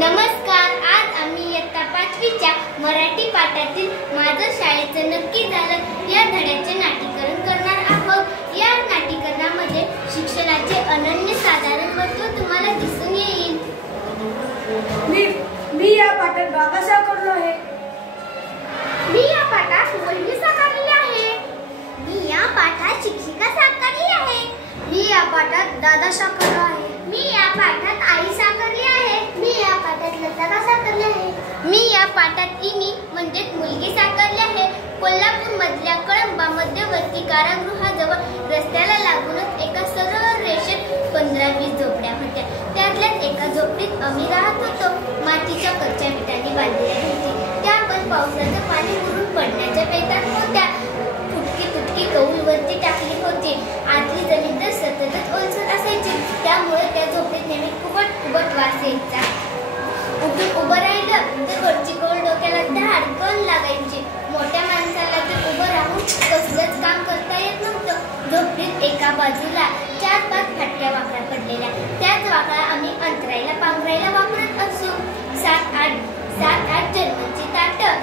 नमस्कार. आज आम्ही इयत्ता 5वीच्या मराठी पाठातील माझं शाळेचं नक्की झालं या धड्याचे नाट्यकरण करणार आहोत. या नाट्यकरणामध्ये शिक्षणाचे अनन्यसाधारण महत्त्व तुम्हाला दिसून येईल. मी या पाठात बाबा साकारलो आहे. मी या पाठात वहिनी साकारली आहे. मी या पाठात शिक्षिका साकारली आहे. मी या पाठात दादा साकारलो आहे. मी या पाठात आई साकारली आहे. मी या पाठात लता साकारली आहे. मी या पाठात इनी म्हणजे मुलगी साकारली आहे. कोल्हापूर मधल्या कळंबा मध्यवर्ती कारागृहाजवळ रस्त्याला लागूनच एका सरळ रेषेत 15-20 झोपड्या होत्या. त्यातल्याच एका झोपडीत आम्ही राहत होतो. मातीच्या कच्च्या विटांनी बांधलेल्या होती. त्या पण पावसाचं पाणी उडून पडण्याच्या बेतात होत्या. तुटकी कौल वरती टाकली होती. आतली जमीन तर सततच ओलसर असायची. त्यामुळे त्या झोपडीत नेहमी कुबट वास यायचा. उठून उभं राहिलं तर वरची कौल डोक्याला धाडकन लागायची. मोठ्या माणसाला तर उभं राहून कसलंच काम करता येत नव्हतं. झोपडीत एका बाजूला 4-5 फाटक्या वाकड्या पडलेल्या. त्याच वाकड्या आम्ही अंतरायला पांघरायला वापरत असू. 7-8 जन्मांची ताटं,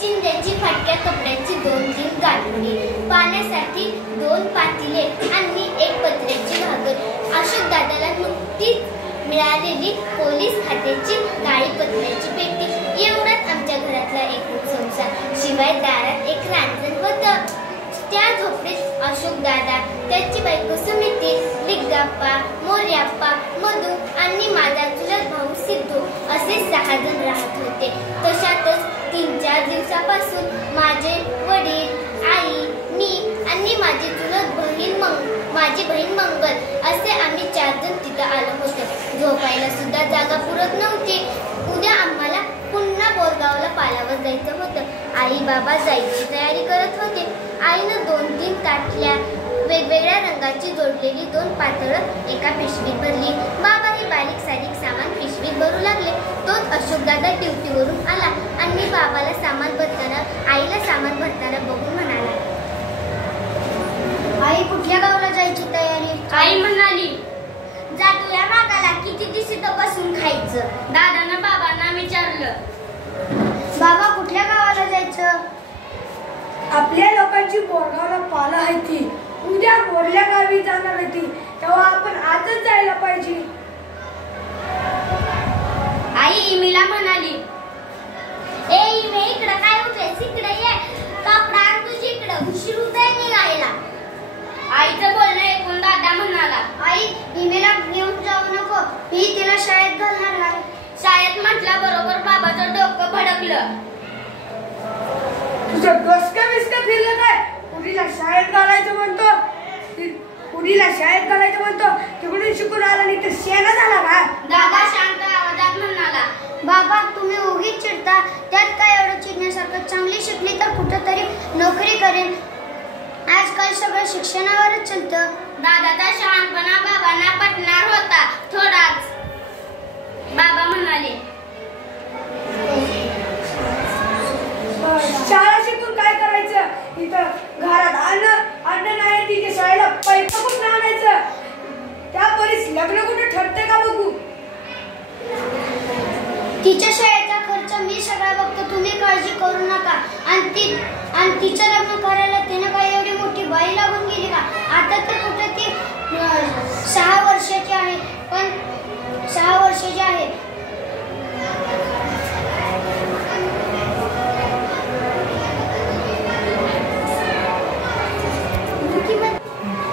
चिंध्याची फाटक्या कपड्याची 2-3 गाठोडी, पाण्यासाठी 2 पातिले आणि 1 पत्र्याची घागर. अशोक दादाला नुकतीच मिळालेली पोलीस खात्याची काळी पत्र्याची पेटी. एवढाच आमच्या घरातला एकूण संसार. शिवाय दारात एक रांजण होतं. त्या झोपडीत अशोक दादा, त्याची बायको सुमिती, लिग्गाप्पा, मोर्याप्पा, मधू आणि माझा चुलत भाऊ सिद्धू असे 6 जण राहत होते. तशातच 3-4 दिवसापासून माझे वडील, आई, मी आणि माझी चुलत माझी बहीण मंगल असे आम्ही 4 जण तिथं आलो होतो. झोपायला सुद्धा जागा पुरत नव्हती. उद्या आम्हाला पुन्हा बोरगावला पालावर जायचं होतं. आई बाबा जायची तयारी करत होते. आईनं 2-3 ताटल्या वेगवेगळ्या रंगाची जोडलेली 2 पातळं एका पिशवीत भरली. बाबाही बारीक सारीक सामान पिशवीत भरू लागले. तोच अशोकदादा ड्युटीवरून आला आणि बाबाला सामान भरताना, आईला सामान भरताना बघून म्हणाला, आई कुठल्या गावाला जायची तयारी? आई म्हणाली, जातोया मागाला किती दिवस इथं बसून खायचं. दादानं बाबांना विचारलं, बाबा कुठल्या गावाला जायचं? आपल्या लोकांची बोरगावला पाला आहे ती. उद्या बोरल्या गावी जाणार आहे ती. तेव्हा आपण आजच जायला पाहिजे. आई इमीला म्हणाली, ए इमे इकडं काय होतंय, इकडे ये. कापडा आण तुझी इकडं, उशीर होतोय निघायला. आईचं बोलणं ऐकून दादा म्हणाला, आई इमेला घेऊन जाऊ नको. मी तिला शाळेत घालणार आहे. शाळेत म्हटल्याबरोबर बाबाचं डोकं भडकलं. तुझं डोसकं बिस्कं फिरलं काय? पुरीला शाळेत घालायचं म्हणतो. तिकडून शिकून आला नाही तर शेणा झाला का? दादा शांत आवाजात म्हणाला, बाबा तुम्ही उगीच चिडता. त्यात काय एवढं चिडण्यासारखं? चांगली शिकली तर कुठंतरी नोकरी करेन. आजकाल सगळं शिक्षणावरच चालतं. दादाचा शहाणपणा बाबांना पटणार होता थोडाच. बाबा म्हणाले, शाळा शिकून काय करायचं? इथं घरात अन्न नाही. तिथे शाळेला पैसा कुठं आणायचं? त्या परीस लग्न कुठे ठरते का बघू. तिच्या शाळेचा खर्च मी सगळा बघतो. तुम्ही काळजी करू नका. आणि तिचं लग्न करायला तिनं काय एवढी मोठी बाई लागून गेली का? आता तर कुठे ती 6 वर्षाची आहे. पण 6 वर्षाची आहे.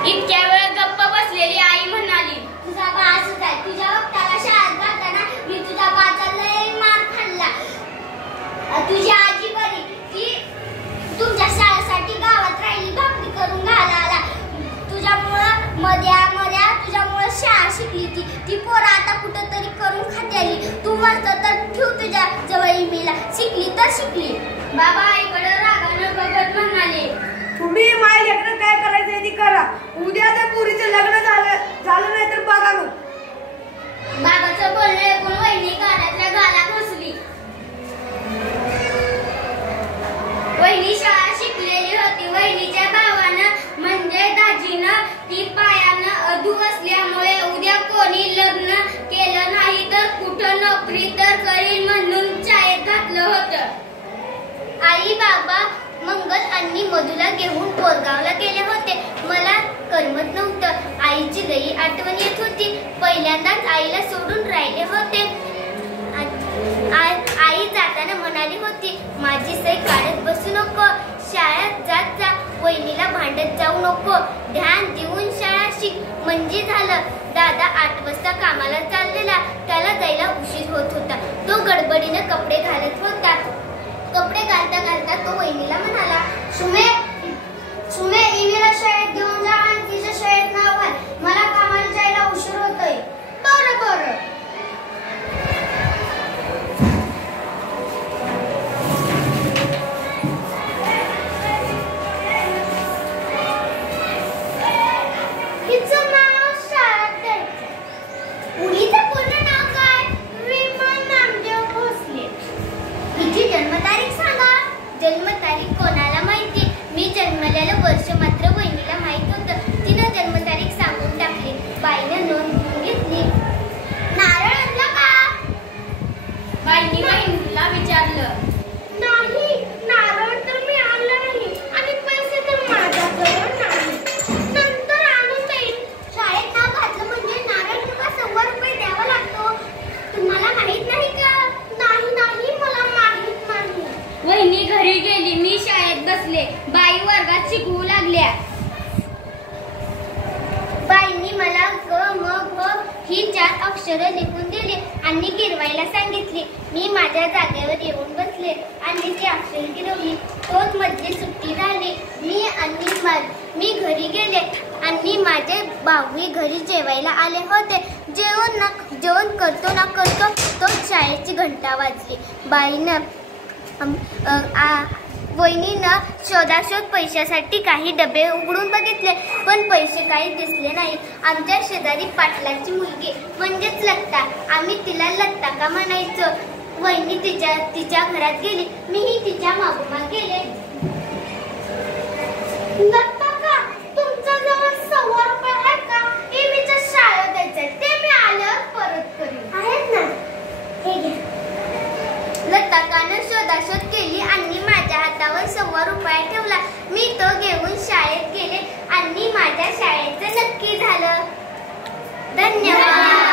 इतक्या वेळ गप्प बसलेली आई म्हणाली, तुझा बा असंच आहे. तुझ्या वक्ताला शाळेत घालताना मी तुझ्या बाचा लय मार खाल्ला. तुझी आजी बरी, ती तुमच्या शाळेसाठी गावात राहिली, भाकरी करून घालायला. तुझ्यामुळं मर्या तुझ्यामुळं शाळा शिकली. ती पोरं आता कुठंतरी करून खात्याली. तू मस्त तर ठेव तुझ्या जवळ इमीला. शिकली तर शिकली. बाबा आईकडे रागानं बघत म्हणाले, तुम्ही माय लेकरं काय करायचं ते करा. उद्या जर पुरीचं लग्न झालं नाही तर बघा मग. बाबाचं बोलणं ऐकून वहिनी कानातल्या गाला घुसली. वहिनी शाळा शिकलेली होती. वहिनीच्या भावानं म्हणजे दाजीनं ती पायानं अधू असल्यामुळे उद्या कोणी लग्न केलं नाही तर कुठं नोकरी तर आई बाबा मंगल आणि मधुला घेऊन पोरगावला गेले होते. मला करमत नव्हतं. आईची लई आठवण येत होती. पहिल्यांदाच आईला सोडून राहिले होते. आई जाताना म्हणाली होती, माझी सई काढत बसू नको, शाळेत जात जा, वहिनीला भांडत जाऊ नको, ध्यान देऊन शाळा शिक म्हणजे झालं. दादा 8 वाजता कामाला चाललेला. त्याला जायला उशीर होत होता. तो गडबडीने कपडे घालत होता. कपडे घालता घालता तो वहिनीला म्हणाला, सुमे इवीला शाळेत घेऊन जा आणि तिच्या शाळेत नाव घाल. मला कामाला जायला उशीर होतोय. बरं बरं. जन्मतारीख सांगा. जन्मतारीख कोणाला माहिती? मी जन्मलेलं वर्ष मात्र वहिनीला माहित होतं. तिनं जन्मतारीख सांगून टाकली. बाईनं नोंद घेऊन घेतली. नारळ आणला का? बाईंनी वहिनीला विचारलं. नाही, नारळ तर मी आणला नाही आणि पैसे तर माझ्याजवळ नाही. नंतर आणून देईन. शाळेत नाव घातलं म्हणजे नारळ किंवा 100 रुपये द्यावा लागतो. तुम्हाला माहित नाही का? नाही, मला माहित नाही. वहिनी घरी गेली. मी शाळेत बसले. बाई वर्गात शिकवू लागल्या. बाईंनी मला ग म भ ही 4 अक्षरं लिहून दिली आणि गिरवायला सांगितली. मी माझ्या जागेवर येऊन बसले आणि ती अक्षर गिरवली. तोच मधली सुट्टी झाली. मी घरी गेले आणि माझे भाऊ घरी जेवायला आले होते. जेवण करतो ना करतो तो शाळेची घंटा वाजली. वहिनीनं शोधाशोध पैशासाठी काही डबे उघडून बघितले, पण पैसे काही दिसले नाही. आमच्या शेजारी पाटलाची मुलगी म्हणजेच लत्ता, आम्ही तिला लत्ता का म्हणायचो. वहिनी तिच्या घरात गेली. मीही तिच्या मागोमाग गेले. लत्ता का, तुमच्याजवळ 100 रुपये आहेत का? इवीच्या शाळेत द्यायचंय, ते मी आल्यावर परत करीन. आहेत ना, हे घ्या. लताकानं शोधाशोध केली आणि माझ्या हातावर 100 रुपये ठेवला. मी तो घेऊन शाळेत गेले आणि माझ्या शाळेचं नक्की झालं. धन्यवाद.